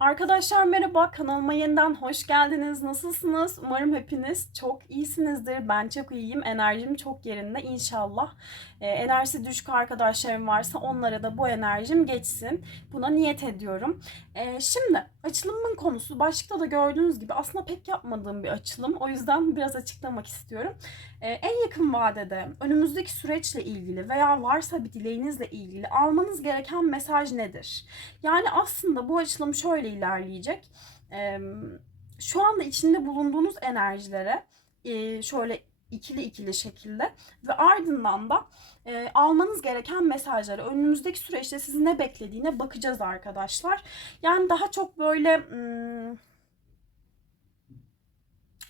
Arkadaşlar merhaba, kanalıma yeniden hoş geldiniz. Nasılsınız? Umarım hepiniz çok iyisinizdir. Ben çok iyiyim, enerjim çok yerinde inşallah. Ee, enerjisi düşük arkadaşlarım varsa onlara da bu enerjim geçsin. Buna niyet ediyorum. Ee, şimdi açılımın konusu başlıkta da gördüğünüz gibi aslında pek yapmadığım bir açılım. O yüzden biraz açıklamak istiyorum. Ee, en yakın vadede önümüzdeki süreçle ilgili veya varsa bir dileğinizle ilgili almanız gereken mesaj nedir? Yani aslında bu açılım şöyle ilerleyecek. Ee, şu anda içinde bulunduğunuz enerjilere e, şöyle ikili ikili şekilde ve ardından da e, almanız gereken mesajları önümüzdeki süreçte sizi ne beklediğine bakacağız arkadaşlar. Yani daha çok böyle hmm,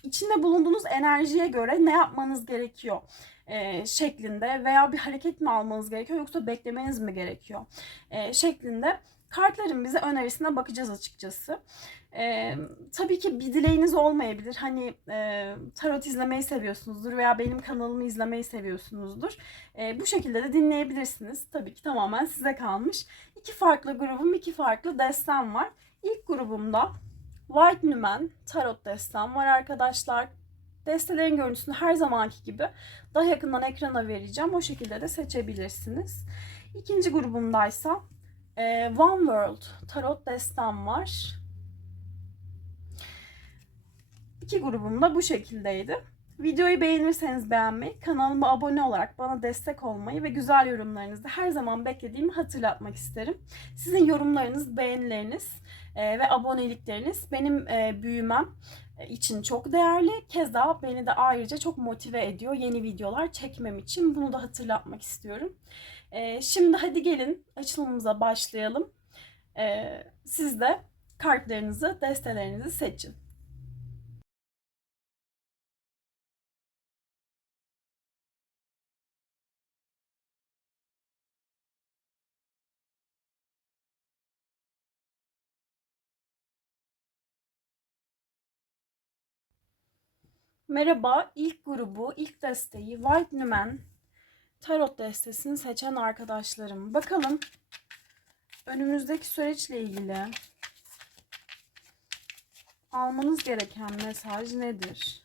içinde bulunduğunuz enerjiye göre ne yapmanız gerekiyor e, şeklinde veya bir hareket mi almanız gerekiyor yoksa beklemeniz mi gerekiyor e, şeklinde kartların bize önerisine bakacağız açıkçası. Ee, tabii ki bir dileğiniz olmayabilir. Hani e, tarot izlemeyi seviyorsunuzdur veya benim kanalımı izlemeyi seviyorsunuzdur. E, bu şekilde de dinleyebilirsiniz. Tabii ki tamamen size kalmış. İki farklı grubum, iki farklı destem var. İlk grubumda White Numen Tarot destem var arkadaşlar. Destelerin görüntüsünü her zamanki gibi daha yakından ekrana vereceğim. O şekilde de seçebilirsiniz. İkinci grubumdaysa e, One World Tarot destem var. İki grubum da bu şekildeydi. Videoyu beğenirseniz beğenmeyi, kanalıma abone olarak bana destek olmayı ve güzel yorumlarınızı her zaman beklediğimi hatırlatmak isterim. Sizin yorumlarınız, beğenileriniz e, ve abonelikleriniz benim e, büyümem için çok değerli. Keza beni de ayrıca çok motive ediyor yeni videolar çekmem için. Bunu da hatırlatmak istiyorum. E, şimdi hadi gelin açılımımıza başlayalım. E, siz de kartlarınızı, destelerinizi seçin. Merhaba, ilk grubu, ilk desteği White Numen Tarot destesini seçen arkadaşlarım. Bakalım önümüzdeki süreçle ilgili almanız gereken mesaj nedir?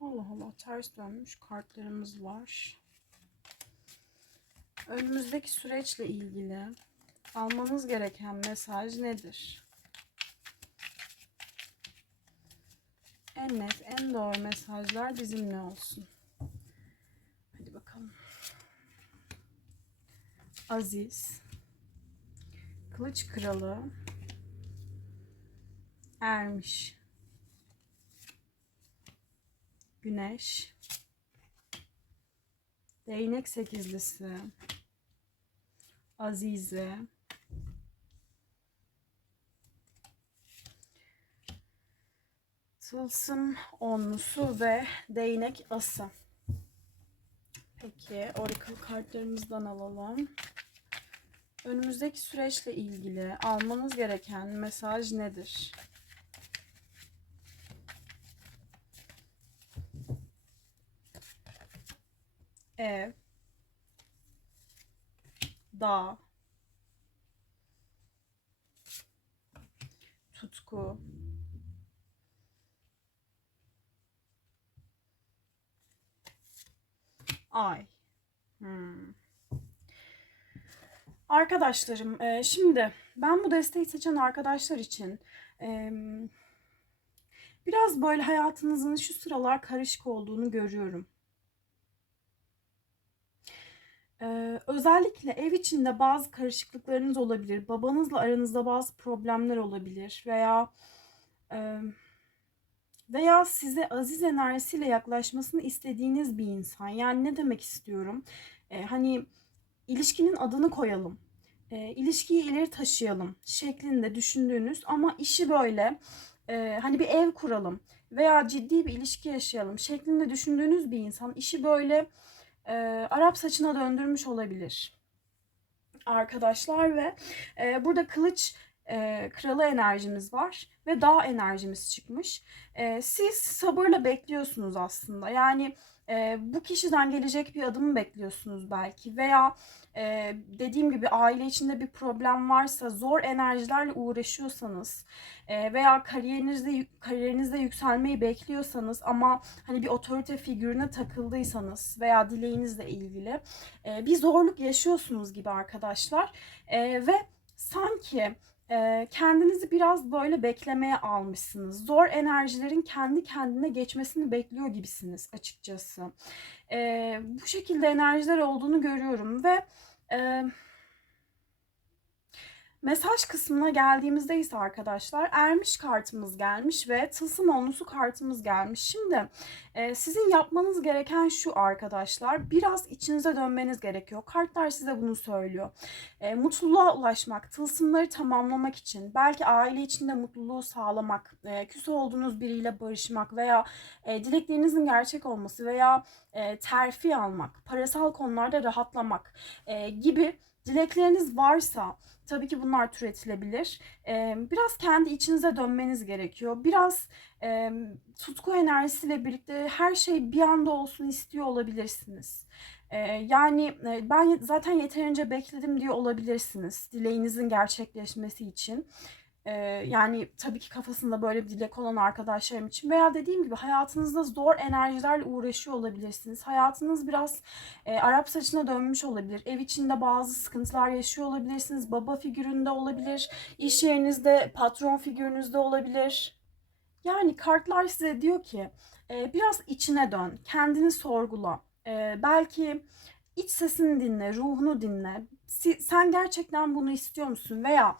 Allah Allah ters dönmüş kartlarımız var. Önümüzdeki süreçle ilgili almanız gereken mesaj nedir? En net, en doğru mesajlar bizimle olsun. Hadi bakalım. Aziz. Kılıç Kralı. Ermiş. Güneş. Değnek sekizlisi. Azize. Tılsım onlusu ve değnek ası. Peki Oracle kartlarımızdan alalım. Önümüzdeki süreçle ilgili almanız gereken mesaj nedir? Ev, dağ, tutku, ay. Hmm. Arkadaşlarım, e, şimdi ben bu desteği seçen arkadaşlar için e, biraz böyle hayatınızın şu sıralar karışık olduğunu görüyorum. Ee, özellikle ev içinde bazı karışıklıklarınız olabilir. Babanızla aranızda bazı problemler olabilir veya e, veya size aziz enerjisiyle yaklaşmasını istediğiniz bir insan. Yani ne demek istiyorum? Ee, hani ilişkinin adını koyalım. E, ilişkiyi ileri taşıyalım şeklinde düşündüğünüz ama işi böyle e, hani bir ev kuralım veya ciddi bir ilişki yaşayalım şeklinde düşündüğünüz bir insan işi böyle e, Arap saçına döndürmüş olabilir arkadaşlar ve e, burada kılıç e, kralı enerjimiz var ve dağ enerjimiz çıkmış. E, siz sabırla bekliyorsunuz aslında. Yani e, bu kişiden gelecek bir adımı bekliyorsunuz belki veya e, dediğim gibi aile içinde bir problem varsa zor enerjilerle uğraşıyorsanız e, veya kariyerinizde kariyerinizde yükselmeyi bekliyorsanız ama hani bir otorite figürüne takıldıysanız veya dileğinizle ilgili e, bir zorluk yaşıyorsunuz gibi arkadaşlar. E, ve sanki kendinizi biraz böyle beklemeye almışsınız. Zor enerjilerin kendi kendine geçmesini bekliyor gibisiniz açıkçası. Bu şekilde enerjiler olduğunu görüyorum ve Mesaj kısmına geldiğimizde ise arkadaşlar ermiş kartımız gelmiş ve tılsım onlusu kartımız gelmiş. Şimdi e, sizin yapmanız gereken şu arkadaşlar biraz içinize dönmeniz gerekiyor. Kartlar size bunu söylüyor. E, mutluluğa ulaşmak, tılsımları tamamlamak için belki aile içinde mutluluğu sağlamak, e, küs olduğunuz biriyle barışmak veya e, dileklerinizin gerçek olması veya e, terfi almak, parasal konularda rahatlamak e, gibi dilekleriniz varsa Tabii ki bunlar türetilebilir. biraz kendi içinize dönmeniz gerekiyor. Biraz tutku enerjisiyle birlikte her şey bir anda olsun istiyor olabilirsiniz. yani ben zaten yeterince bekledim diye olabilirsiniz dileğinizin gerçekleşmesi için. Ee, yani tabii ki kafasında böyle bir dilek olan arkadaşlarım için veya dediğim gibi hayatınızda zor enerjilerle uğraşıyor olabilirsiniz. Hayatınız biraz e, Arap saçına dönmüş olabilir. Ev içinde bazı sıkıntılar yaşıyor olabilirsiniz. Baba figüründe olabilir. İş yerinizde patron figürünüzde olabilir. Yani kartlar size diyor ki e, biraz içine dön. Kendini sorgula. E, belki iç sesini dinle, ruhunu dinle. Sen gerçekten bunu istiyor musun? Veya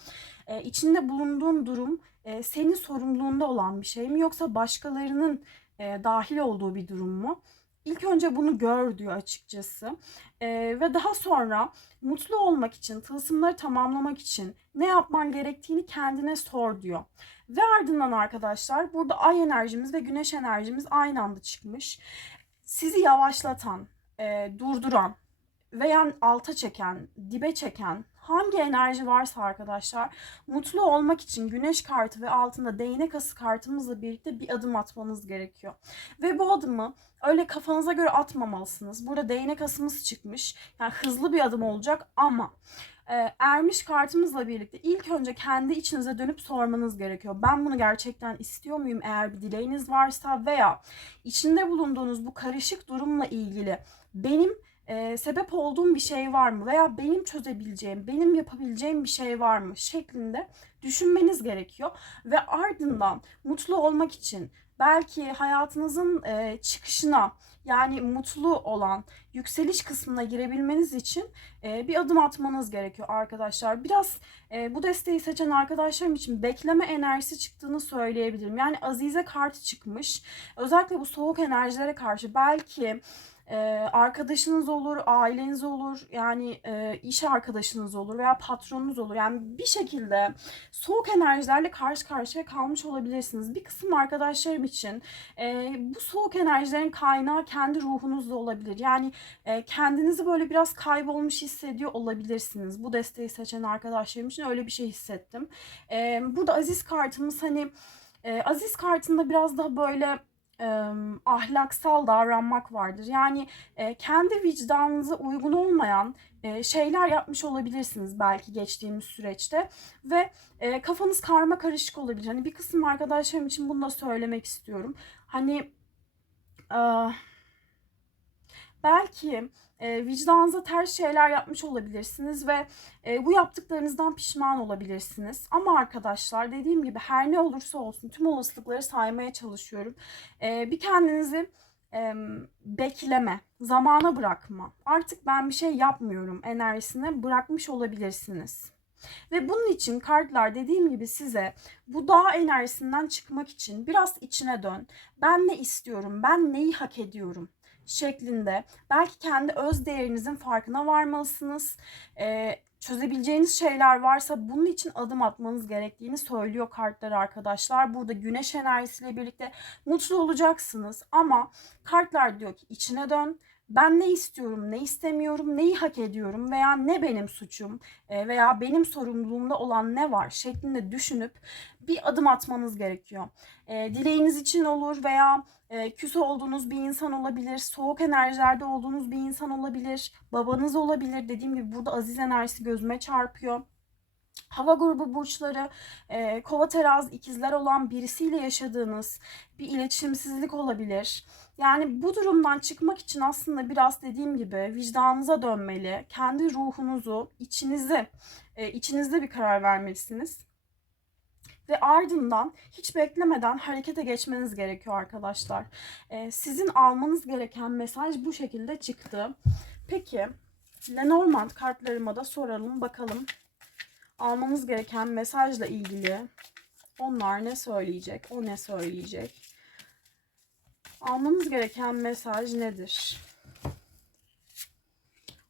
e, içinde bulunduğun durum e, senin sorumluluğunda olan bir şey mi yoksa başkalarının e, dahil olduğu bir durum mu? İlk önce bunu gör diyor açıkçası. E, ve daha sonra mutlu olmak için, tılsımları tamamlamak için ne yapman gerektiğini kendine sor diyor. Ve ardından arkadaşlar burada ay enerjimiz ve güneş enerjimiz aynı anda çıkmış. Sizi yavaşlatan, e, durduran veya alta çeken, dibe çeken, hangi enerji varsa arkadaşlar mutlu olmak için güneş kartı ve altında değnek ası kartımızla birlikte bir adım atmanız gerekiyor. Ve bu adımı öyle kafanıza göre atmamalısınız. Burada değnek asımız çıkmış. Yani hızlı bir adım olacak ama e, ermiş kartımızla birlikte ilk önce kendi içinize dönüp sormanız gerekiyor. Ben bunu gerçekten istiyor muyum eğer bir dileğiniz varsa veya içinde bulunduğunuz bu karışık durumla ilgili benim e, sebep olduğum bir şey var mı veya benim çözebileceğim, benim yapabileceğim bir şey var mı şeklinde düşünmeniz gerekiyor ve ardından mutlu olmak için belki hayatınızın e, çıkışına yani mutlu olan yükseliş kısmına girebilmeniz için e, bir adım atmanız gerekiyor arkadaşlar. Biraz e, bu desteği seçen arkadaşlarım için bekleme enerjisi çıktığını söyleyebilirim. Yani Azize kartı çıkmış. Özellikle bu soğuk enerjilere karşı belki e, arkadaşınız olur, aileniz olur, yani e, iş arkadaşınız olur veya patronunuz olur. Yani bir şekilde soğuk enerjilerle karşı karşıya kalmış olabilirsiniz. Bir kısım arkadaşlarım için e, bu soğuk enerjilerin kaynağı kendi ruhunuzda olabilir. Yani e, kendinizi böyle biraz kaybolmuş hissediyor olabilirsiniz. Bu desteği seçen arkadaşlarım için öyle bir şey hissettim. E, burada Aziz kartımız hani e, Aziz kartında biraz daha böyle e, ahlaksal davranmak vardır. Yani e, kendi vicdanınıza uygun olmayan e, şeyler yapmış olabilirsiniz belki geçtiğimiz süreçte ve e, kafanız karma karışık olabilir. Hani bir kısım arkadaşlarım için bunu da söylemek istiyorum. Hani e, belki e, vicdanınıza ters şeyler yapmış olabilirsiniz ve e, bu yaptıklarınızdan pişman olabilirsiniz. Ama arkadaşlar dediğim gibi her ne olursa olsun tüm olasılıkları saymaya çalışıyorum. E, bir kendinizi e, bekleme, zamana bırakma. Artık ben bir şey yapmıyorum enerjisine bırakmış olabilirsiniz. Ve bunun için kartlar dediğim gibi size bu dağ enerjisinden çıkmak için biraz içine dön. Ben ne istiyorum? Ben neyi hak ediyorum? Şeklinde belki kendi öz değerinizin farkına varmalısınız. Ee, çözebileceğiniz şeyler varsa bunun için adım atmanız gerektiğini söylüyor kartlar arkadaşlar. Burada güneş enerjisiyle birlikte mutlu olacaksınız ama kartlar diyor ki içine dön ben ne istiyorum, ne istemiyorum, neyi hak ediyorum veya ne benim suçum e, veya benim sorumluluğumda olan ne var şeklinde düşünüp bir adım atmanız gerekiyor. E, dileğiniz için olur veya e, küs olduğunuz bir insan olabilir, soğuk enerjilerde olduğunuz bir insan olabilir, babanız olabilir. Dediğim gibi burada aziz enerjisi gözüme çarpıyor. Hava grubu burçları, e, kova terazi ikizler olan birisiyle yaşadığınız bir iletişimsizlik olabilir. Yani bu durumdan çıkmak için aslında biraz dediğim gibi vicdanınıza dönmeli, kendi ruhunuzu, içinizi, e, içinizde bir karar vermelisiniz. Ve ardından hiç beklemeden harekete geçmeniz gerekiyor arkadaşlar. E, sizin almanız gereken mesaj bu şekilde çıktı. Peki Lenormand kartlarıma da soralım bakalım almanız gereken mesajla ilgili onlar ne söyleyecek, o ne söyleyecek? Almanız gereken mesaj nedir?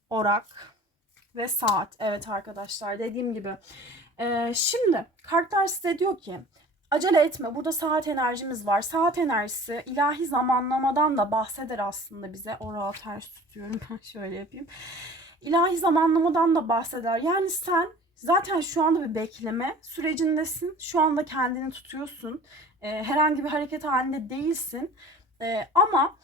Orak ve saat. Evet arkadaşlar dediğim gibi. Ee, şimdi kartlar size diyor ki acele etme. Burada saat enerjimiz var. Saat enerjisi ilahi zamanlamadan da bahseder aslında bize. Orağı ters tutuyorum. Şöyle yapayım. İlahi zamanlamadan da bahseder. Yani sen Zaten şu anda bir bekleme sürecindesin. Şu anda kendini tutuyorsun. E, herhangi bir hareket halinde değilsin. E, ama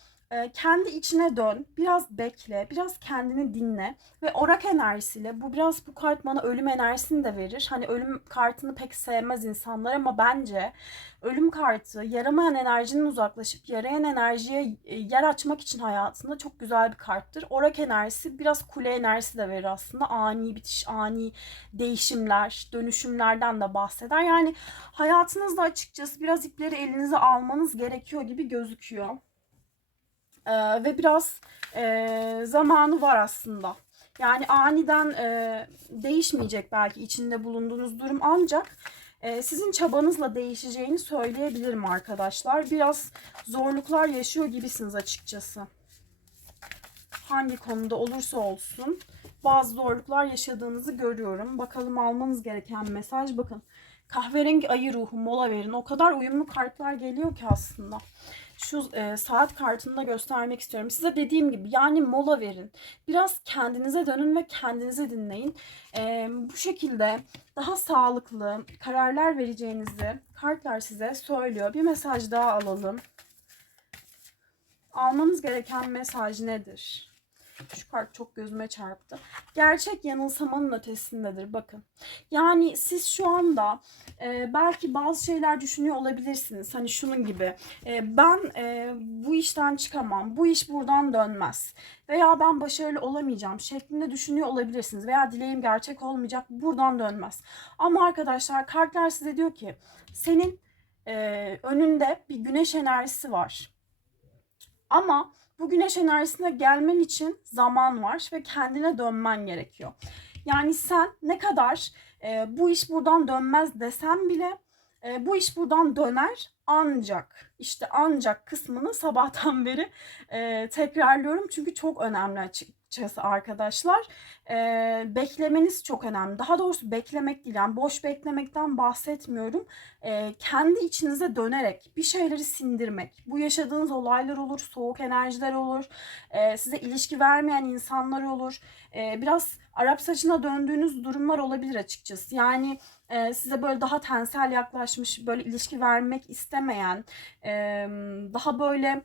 kendi içine dön, biraz bekle, biraz kendini dinle ve orak enerjisiyle bu biraz bu kart bana ölüm enerjisini de verir. Hani ölüm kartını pek sevmez insanlar ama bence ölüm kartı yaramayan enerjinin uzaklaşıp yarayan enerjiye e, yer açmak için hayatında çok güzel bir karttır. Orak enerjisi biraz kule enerjisi de verir aslında. Ani bitiş, ani değişimler, dönüşümlerden de bahseder. Yani hayatınızda açıkçası biraz ipleri elinize almanız gerekiyor gibi gözüküyor. Ee, ve biraz e, zamanı var aslında. Yani aniden e, değişmeyecek belki içinde bulunduğunuz durum ancak e, sizin çabanızla değişeceğini söyleyebilirim arkadaşlar. Biraz zorluklar yaşıyor gibisiniz açıkçası. Hangi konuda olursa olsun bazı zorluklar yaşadığınızı görüyorum. Bakalım almanız gereken mesaj bakın. Kahverengi ayı ruhu mola verin. O kadar uyumlu kartlar geliyor ki aslında şu e, saat kartını da göstermek istiyorum. Size dediğim gibi yani mola verin. Biraz kendinize dönün ve kendinizi dinleyin. E, bu şekilde daha sağlıklı kararlar vereceğinizi kartlar size söylüyor. Bir mesaj daha alalım. Almanız gereken mesaj nedir? Şu kart çok gözüme çarptı. Gerçek yanılsamanın ötesindedir bakın. Yani siz şu anda e, belki bazı şeyler düşünüyor olabilirsiniz. Hani şunun gibi. E, ben e, bu işten çıkamam. Bu iş buradan dönmez. Veya ben başarılı olamayacağım şeklinde düşünüyor olabilirsiniz. Veya dileğim gerçek olmayacak. Buradan dönmez. Ama arkadaşlar kartlar size diyor ki senin e, önünde bir güneş enerjisi var. Ama bu güneş enerjisine gelmen için zaman var ve kendine dönmen gerekiyor. Yani sen ne kadar e, bu iş buradan dönmez desem bile e, bu iş buradan döner ancak işte ancak kısmını sabahtan beri e, tekrarlıyorum çünkü çok önemli açık açıkçası arkadaşlar. E, beklemeniz çok önemli. Daha doğrusu beklemek değil yani boş beklemekten bahsetmiyorum. E, kendi içinize dönerek bir şeyleri sindirmek. Bu yaşadığınız olaylar olur, soğuk enerjiler olur, e, size ilişki vermeyen insanlar olur. E, biraz Arap saçına döndüğünüz durumlar olabilir açıkçası. Yani e, size böyle daha tensel yaklaşmış, böyle ilişki vermek istemeyen, e, daha böyle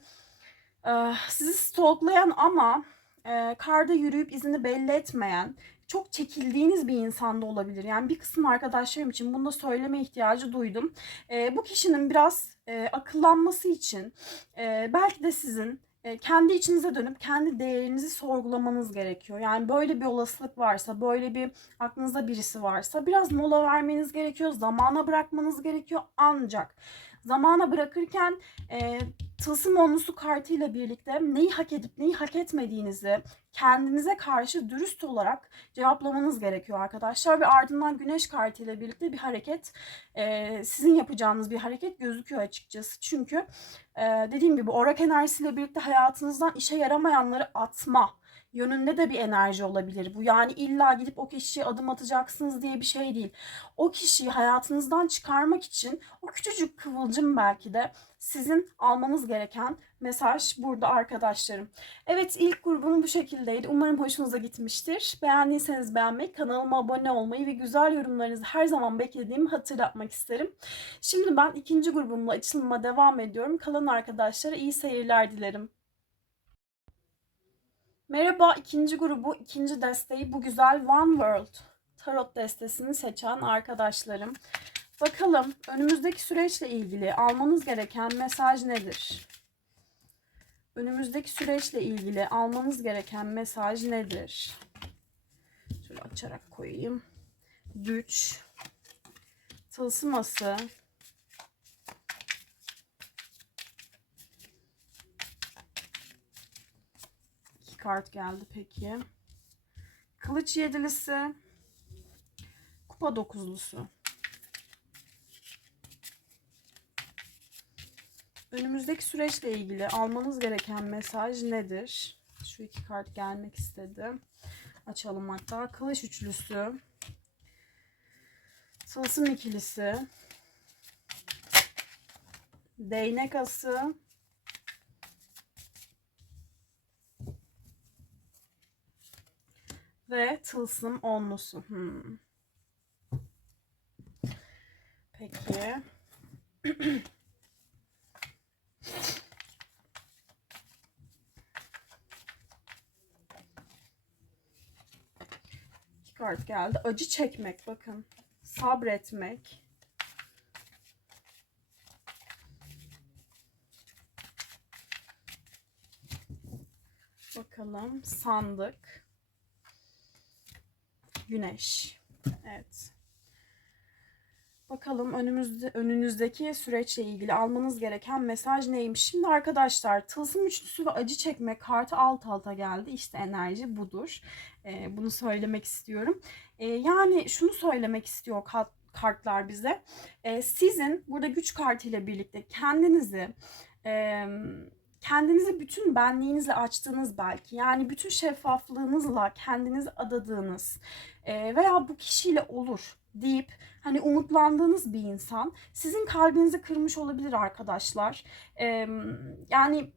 e, sizi stalklayan ama e, karda yürüyüp izini belli etmeyen, çok çekildiğiniz bir insanda olabilir. Yani bir kısım arkadaşlarım için bunu da söyleme ihtiyacı duydum. E, bu kişinin biraz e, akıllanması için e, belki de sizin e, kendi içinize dönüp kendi değerinizi sorgulamanız gerekiyor. Yani böyle bir olasılık varsa, böyle bir aklınızda birisi varsa biraz mola vermeniz gerekiyor, zamana bırakmanız gerekiyor. Ancak zamana bırakırken e, tılsım onlusu kartıyla birlikte neyi hak edip neyi hak etmediğinizi kendinize karşı dürüst olarak cevaplamanız gerekiyor arkadaşlar. Ve ardından güneş kartıyla birlikte bir hareket e, sizin yapacağınız bir hareket gözüküyor açıkçası. Çünkü e, dediğim gibi orak enerjisiyle birlikte hayatınızdan işe yaramayanları atma yönünde de bir enerji olabilir bu. Yani illa gidip o kişiye adım atacaksınız diye bir şey değil. O kişiyi hayatınızdan çıkarmak için o küçücük kıvılcım belki de sizin almanız gereken mesaj burada arkadaşlarım. Evet ilk grubum bu şekildeydi. Umarım hoşunuza gitmiştir. Beğendiyseniz beğenmeyi, kanalıma abone olmayı ve güzel yorumlarınızı her zaman beklediğimi hatırlatmak isterim. Şimdi ben ikinci grubumla açılıma devam ediyorum. Kalan arkadaşlara iyi seyirler dilerim. Merhaba ikinci grubu, ikinci desteği bu güzel One World Tarot destesini seçen arkadaşlarım. Bakalım önümüzdeki süreçle ilgili almanız gereken mesaj nedir? Önümüzdeki süreçle ilgili almanız gereken mesaj nedir? Şöyle açarak koyayım. Güç, tılsıması, kart geldi peki. Kılıç yedilisi, kupa dokuzlusu. Önümüzdeki süreçle ilgili almanız gereken mesaj nedir? Şu iki kart gelmek istedi. Açalım hatta. Kılıç üçlüsü. Tılsım ikilisi. Değnek ası. Ve tılsım onlusu. Hmm. Peki. İki kart geldi. Acı çekmek bakın. Sabretmek. Bakalım. Sandık. Güneş. Evet. Bakalım önümüzde önünüzdeki süreçle ilgili almanız gereken mesaj neymiş? Şimdi arkadaşlar tılsım üçlüsü ve acı çekme kartı alt alta geldi. İşte enerji budur. Ee, bunu söylemek istiyorum. Ee, yani şunu söylemek istiyor kart, kartlar bize. Ee, sizin burada güç kartıyla birlikte kendinizi e, kendinizi bütün benliğinizle açtığınız belki yani bütün şeffaflığınızla kendinizi adadığınız e, veya bu kişiyle olur deyip hani umutlandığınız bir insan sizin kalbinizi kırmış olabilir arkadaşlar. E, yani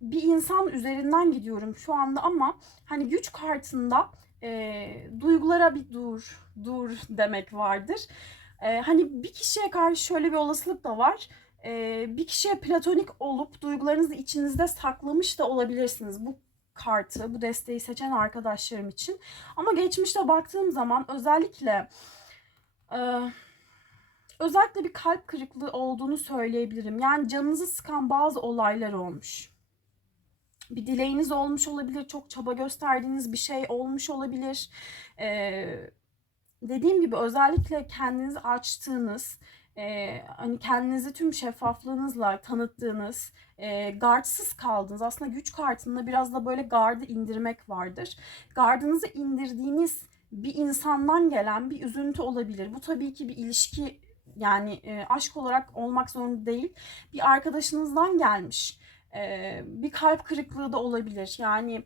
bir insan üzerinden gidiyorum şu anda ama hani güç kartında e, duygulara bir dur, dur demek vardır. E, hani bir kişiye karşı şöyle bir olasılık da var bir kişiye platonik olup duygularınızı içinizde saklamış da olabilirsiniz. Bu kartı, bu desteği seçen arkadaşlarım için. Ama geçmişte baktığım zaman özellikle özellikle bir kalp kırıklığı olduğunu söyleyebilirim. Yani canınızı sıkan bazı olaylar olmuş. Bir dileğiniz olmuş olabilir, çok çaba gösterdiğiniz bir şey olmuş olabilir. Ee, dediğim gibi özellikle kendinizi açtığınız, e, hani kendinizi tüm şeffaflığınızla tanıttığınız, e, gardsız kaldınız. Aslında güç kartında biraz da böyle gardı indirmek vardır. Gardınızı indirdiğiniz bir insandan gelen bir üzüntü olabilir. Bu tabii ki bir ilişki yani e, aşk olarak olmak zorunda değil. Bir arkadaşınızdan gelmiş. E, bir kalp kırıklığı da olabilir. Yani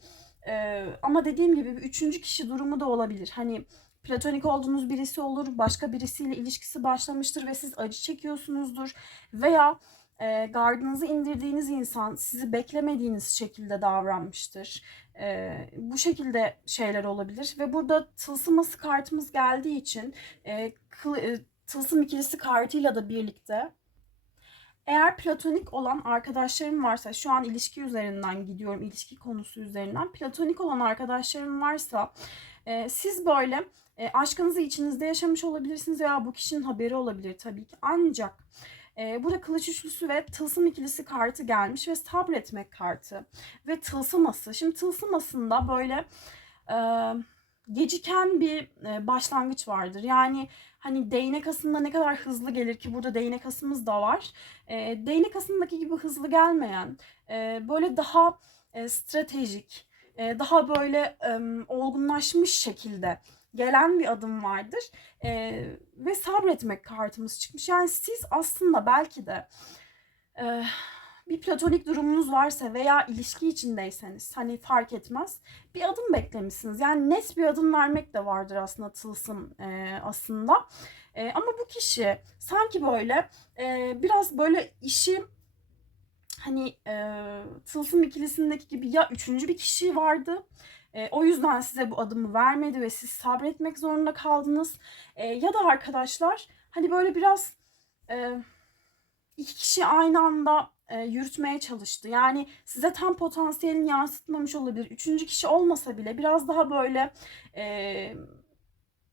e, ama dediğim gibi bir üçüncü kişi durumu da olabilir. Hani platonik olduğunuz birisi olur, başka birisiyle ilişkisi başlamıştır ve siz acı çekiyorsunuzdur veya e, gardınızı indirdiğiniz insan sizi beklemediğiniz şekilde davranmıştır. E, bu şekilde şeyler olabilir ve burada tılsıması kartımız geldiği için e, kıl, e, tılsım ikilisi kartıyla da birlikte eğer platonik olan arkadaşlarım varsa şu an ilişki üzerinden gidiyorum ilişki konusu üzerinden platonik olan arkadaşlarım varsa e, siz böyle e, aşkınızı içinizde yaşamış olabilirsiniz veya bu kişinin haberi olabilir tabii ki. Ancak e, burada kılıç üçlüsü ve tılsım ikilisi kartı gelmiş ve sabretmek kartı ve tılsıması. Şimdi tılsımasında böyle e, geciken bir e, başlangıç vardır. Yani hani değnek asında ne kadar hızlı gelir ki burada değnek asımız da var. E, değnek asındaki gibi hızlı gelmeyen e, böyle daha e, stratejik, e, daha böyle e, olgunlaşmış şekilde gelen bir adım vardır. E, ve sabretmek kartımız çıkmış. Yani siz aslında belki de e, bir platonik durumunuz varsa veya ilişki içindeyseniz hani fark etmez bir adım beklemişsiniz. Yani net bir adım vermek de vardır aslında tılsım e, aslında. E, ama bu kişi sanki böyle e, biraz böyle işi hani e, tılsım ikilisindeki gibi ya üçüncü bir kişi vardı. E, o yüzden size bu adımı vermedi ve siz sabretmek zorunda kaldınız. E, ya da arkadaşlar hani böyle biraz e, iki kişi aynı anda e, yürütmeye çalıştı. Yani size tam potansiyelini yansıtmamış olabilir. Üçüncü kişi olmasa bile biraz daha böyle e,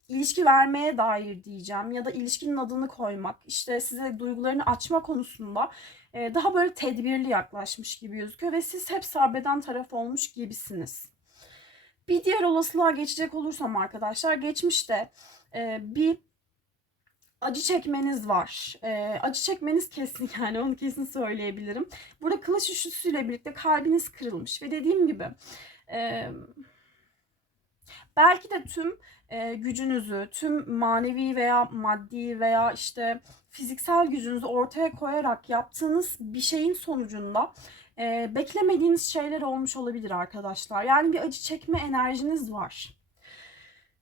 ilişki vermeye dair diyeceğim ya da ilişkinin adını koymak, işte size duygularını açma konusunda e, daha böyle tedbirli yaklaşmış gibi gözüküyor ve siz hep sabreden taraf olmuş gibisiniz. Bir diğer olasılığa geçecek olursam arkadaşlar geçmişte e, bir acı çekmeniz var. E, acı çekmeniz kesin yani onu kesin söyleyebilirim. Burada kılıç üçlüsüyle birlikte kalbiniz kırılmış ve dediğim gibi e, belki de tüm e, gücünüzü, tüm manevi veya maddi veya işte fiziksel gücünüzü ortaya koyarak yaptığınız bir şeyin sonucunda e, beklemediğiniz şeyler olmuş olabilir arkadaşlar. Yani bir acı çekme enerjiniz var.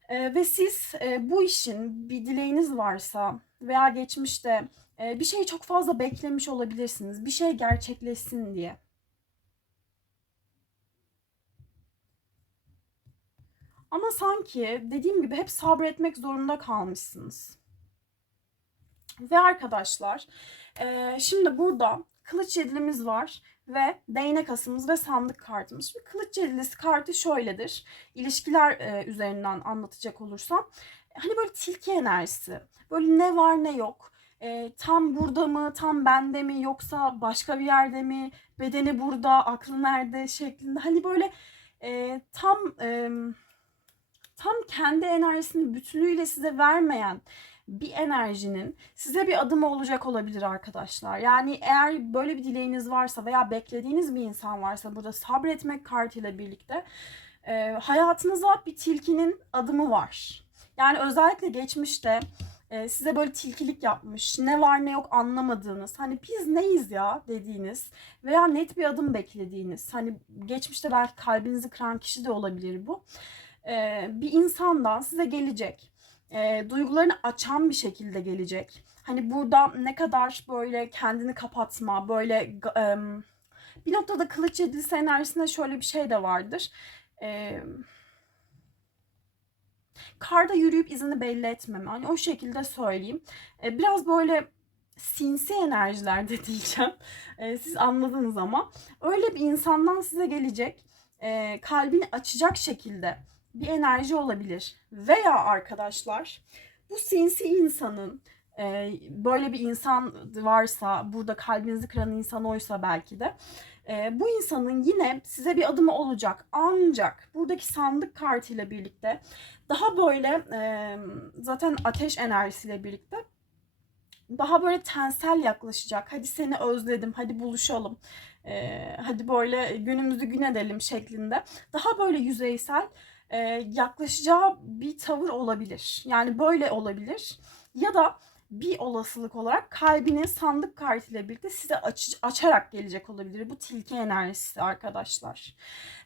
E, ve siz e, bu işin bir dileğiniz varsa veya geçmişte e, bir şeyi çok fazla beklemiş olabilirsiniz. Bir şey gerçekleşsin diye. Ama sanki dediğim gibi hep sabretmek zorunda kalmışsınız. Ve arkadaşlar e, şimdi burada kılıç yedilimiz var ve değnek asımız ve sandık kartımız. Şimdi kılıç yedilisi kartı şöyledir. İlişkiler e, üzerinden anlatacak olursam. Hani böyle tilki enerjisi. Böyle ne var ne yok. E, tam burada mı, tam bende mi yoksa başka bir yerde mi, bedeni burada, aklı nerede şeklinde. Hani böyle e, tam e, tam kendi enerjisini bütünüyle size vermeyen bir enerjinin size bir adımı olacak olabilir arkadaşlar. Yani eğer böyle bir dileğiniz varsa veya beklediğiniz bir insan varsa burada sabretmek kartıyla birlikte e, hayatınıza bir tilkinin adımı var. Yani özellikle geçmişte e, size böyle tilkilik yapmış, ne var ne yok anlamadığınız, hani biz neyiz ya dediğiniz veya net bir adım beklediğiniz, hani geçmişte belki kalbinizi kıran kişi de olabilir bu. E, bir insandan size gelecek e, duygularını açan bir şekilde gelecek. Hani burada ne kadar böyle kendini kapatma, böyle e, bir noktada kılıç yedilisi enerjisinde şöyle bir şey de vardır. E, karda yürüyüp izini belli etmeme. Hani o şekilde söyleyeyim. E, biraz böyle sinsi enerjilerde diyeceğim. E, siz anladınız ama. Öyle bir insandan size gelecek. E, kalbini açacak şekilde bir enerji olabilir. Veya arkadaşlar bu sinsi insanın e, böyle bir insan varsa burada kalbinizi kıran insan oysa belki de e, bu insanın yine size bir adımı olacak. Ancak buradaki sandık kartıyla birlikte daha böyle e, zaten ateş enerjisiyle birlikte daha böyle tensel yaklaşacak. Hadi seni özledim, hadi buluşalım, e, hadi böyle günümüzü gün edelim şeklinde. Daha böyle yüzeysel e, yaklaşacağı bir tavır olabilir. Yani böyle olabilir. Ya da bir olasılık olarak kalbinin sandık kartıyla birlikte size aç, açarak gelecek olabilir. Bu tilki enerjisi arkadaşlar.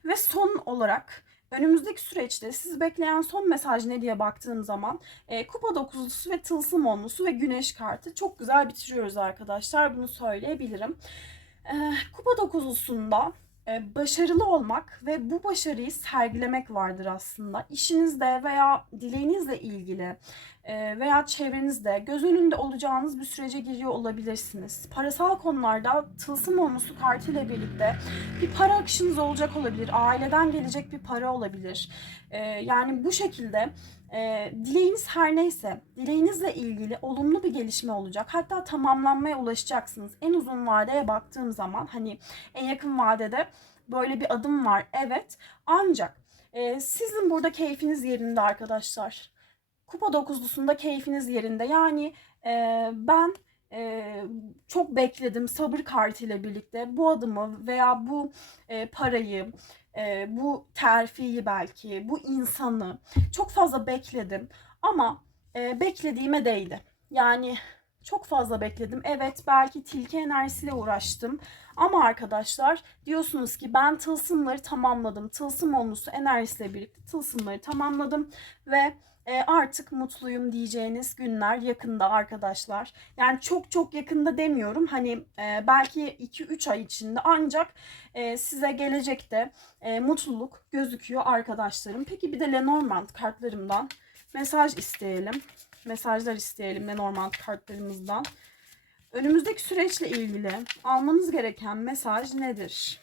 Ve son olarak önümüzdeki süreçte sizi bekleyen son mesaj ne diye baktığım zaman e, kupa dokuzlusu ve tılsım onlusu ve güneş kartı çok güzel bitiriyoruz arkadaşlar. Bunu söyleyebilirim. E, kupa dokuzlusunda başarılı olmak ve bu başarıyı sergilemek vardır aslında. İşinizde veya dileğinizle ilgili e, veya çevrenizde göz önünde olacağınız bir sürece giriyor olabilirsiniz. Parasal konularda tılsım olması kartıyla birlikte bir para akışınız olacak olabilir. Aileden gelecek bir para olabilir. E, yani bu şekilde e, dileğiniz her neyse, dileğinizle ilgili olumlu bir gelişme olacak. Hatta tamamlanmaya ulaşacaksınız. En uzun vadeye baktığım zaman hani en yakın vadede böyle bir adım var. Evet. Ancak e, sizin burada keyfiniz yerinde arkadaşlar. Kupa dokuzlusunda keyfiniz yerinde. Yani e, ben e, çok bekledim sabır kartıyla birlikte bu adımı veya bu e, parayı e, bu terfiyi belki, bu insanı çok fazla bekledim ama e, beklediğime değdi. Yani Çok fazla bekledim. Evet belki tilki enerjisiyle uğraştım. Ama arkadaşlar diyorsunuz ki ben tılsımları tamamladım. Tılsım onlusu enerjisiyle birlikte tılsımları tamamladım. Ve e, artık mutluyum diyeceğiniz günler yakında arkadaşlar. Yani çok çok yakında demiyorum. Hani e, belki 2-3 ay içinde ancak e, size gelecekte e, mutluluk gözüküyor arkadaşlarım. Peki bir de Lenormand kartlarımdan mesaj isteyelim. Mesajlar isteyelim Lenormand kartlarımızdan. Önümüzdeki süreçle ilgili almanız gereken mesaj nedir?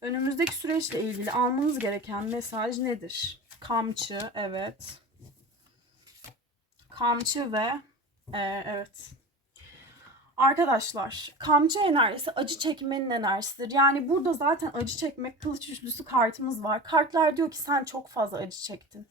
Önümüzdeki süreçle ilgili almanız gereken mesaj nedir? Kamçı, evet. Kamçı ve e, evet. Arkadaşlar, kamçı enerjisi acı çekmenin enerjisidir. Yani burada zaten acı çekmek kılıç üçlüsü kartımız var. Kartlar diyor ki sen çok fazla acı çektin.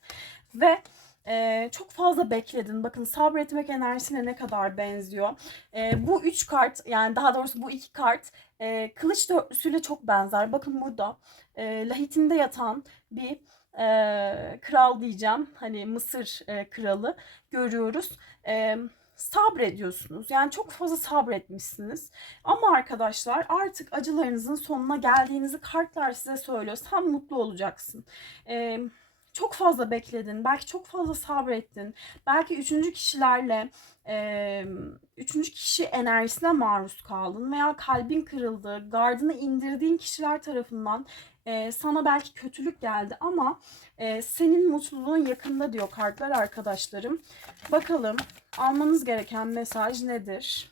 Ve e, çok fazla bekledin. Bakın sabretmek enerjisine ne kadar benziyor. E, bu üç kart yani daha doğrusu bu iki kart e, kılıç dörtlüsüyle çok benzer. Bakın burada e, lahitinde yatan bir e, kral diyeceğim. Hani Mısır e, kralı görüyoruz. E, sabrediyorsunuz. Yani çok fazla sabretmişsiniz. Ama arkadaşlar artık acılarınızın sonuna geldiğinizi kartlar size söylüyor. Sen mutlu olacaksın. Eee çok fazla bekledin, belki çok fazla sabrettin, belki üçüncü kişilerle e, üçüncü kişi enerjisine maruz kaldın veya kalbin kırıldı, gardını indirdiğin kişiler tarafından e, sana belki kötülük geldi ama e, senin mutluluğun yakında diyor kartlar arkadaşlarım. Bakalım almanız gereken mesaj nedir?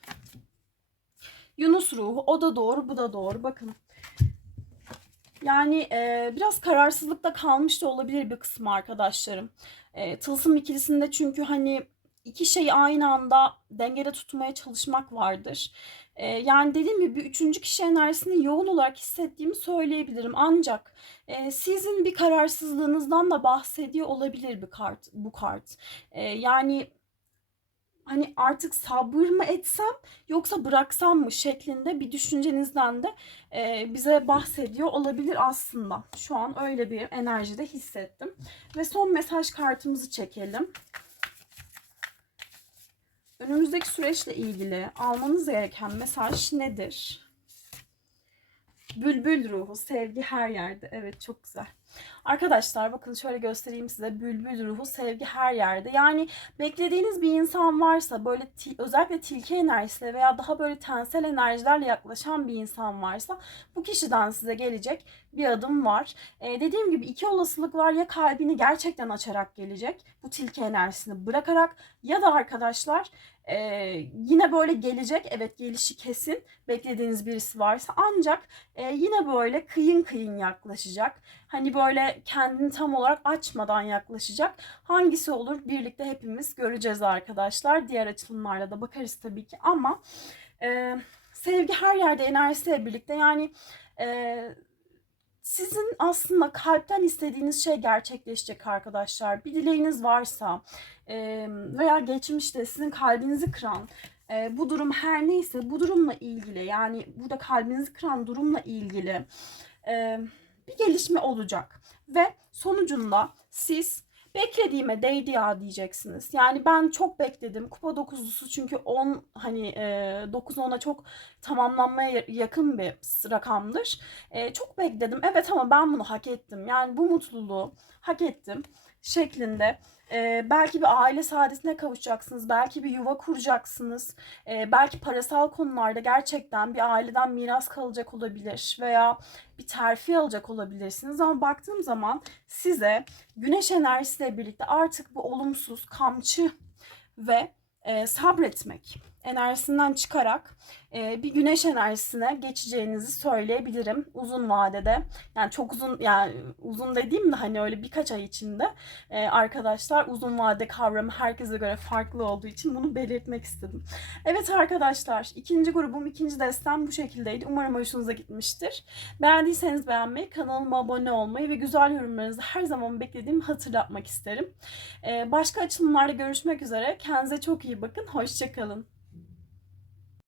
Yunus ruhu o da doğru bu da doğru bakın yani e, biraz kararsızlıkta kalmış da olabilir bir kısmı arkadaşlarım. E, tılsım ikilisinde çünkü hani iki şeyi aynı anda dengede tutmaya çalışmak vardır. E, yani dediğim gibi bir üçüncü kişi enerjisini yoğun olarak hissettiğimi söyleyebilirim. Ancak e, sizin bir kararsızlığınızdan da bahsediyor olabilir bir kart bu kart. E, yani hani artık sabır mı etsem yoksa bıraksam mı şeklinde bir düşüncenizden de e, bize bahsediyor olabilir aslında. Şu an öyle bir enerjide hissettim. Ve son mesaj kartımızı çekelim. Önümüzdeki süreçle ilgili almanız gereken mesaj nedir? Bülbül ruhu, sevgi her yerde. Evet çok güzel. Arkadaşlar bakın şöyle göstereyim size. Bülbül ruhu, sevgi her yerde. Yani beklediğiniz bir insan varsa böyle özellikle tilki enerjisiyle veya daha böyle tensel enerjilerle yaklaşan bir insan varsa bu kişiden size gelecek bir adım var. Ee, dediğim gibi iki olasılık var. Ya kalbini gerçekten açarak gelecek. Bu tilki enerjisini bırakarak ya da arkadaşlar ee, yine böyle gelecek. Evet gelişi kesin. Beklediğiniz birisi varsa. Ancak e, yine böyle kıyın kıyın yaklaşacak. Hani böyle kendini tam olarak açmadan yaklaşacak. Hangisi olur birlikte hepimiz göreceğiz arkadaşlar. Diğer açılımlarla da bakarız tabii ki ama e, sevgi her yerde enerjisiyle birlikte yani e, sizin aslında kalpten istediğiniz şey gerçekleşecek arkadaşlar. Bir dileğiniz varsa e, veya geçmişte sizin kalbinizi kıran e, bu durum her neyse bu durumla ilgili yani burada kalbinizi kıran durumla ilgili e, bir gelişme olacak. Ve sonucunda siz beklediğime değdi ya diyeceksiniz. Yani ben çok bekledim. Kupa dokuzlusu çünkü 10 hani e, 9 10'a çok tamamlanmaya yakın bir rakamdır. E, çok bekledim. Evet ama ben bunu hak ettim. Yani bu mutluluğu hak ettim şeklinde e, belki bir aile saadetine kavuşacaksınız. Belki bir yuva kuracaksınız. E, belki parasal konularda gerçekten bir aileden miras kalacak olabilir. Veya bir terfi alacak olabilirsiniz. Ama baktığım zaman size güneş enerjisiyle birlikte artık bu olumsuz, kamçı ve e, sabretmek enerjisinden çıkarak bir güneş enerjisine geçeceğinizi söyleyebilirim uzun vadede. Yani çok uzun yani uzun dediğim de hani öyle birkaç ay içinde e, arkadaşlar uzun vade kavramı herkese göre farklı olduğu için bunu belirtmek istedim. Evet arkadaşlar ikinci grubum ikinci destem bu şekildeydi. Umarım hoşunuza gitmiştir. Beğendiyseniz beğenmeyi, kanalıma abone olmayı ve güzel yorumlarınızı her zaman beklediğimi hatırlatmak isterim. E, başka açılımlarda görüşmek üzere. Kendinize çok iyi bakın. Hoşçakalın.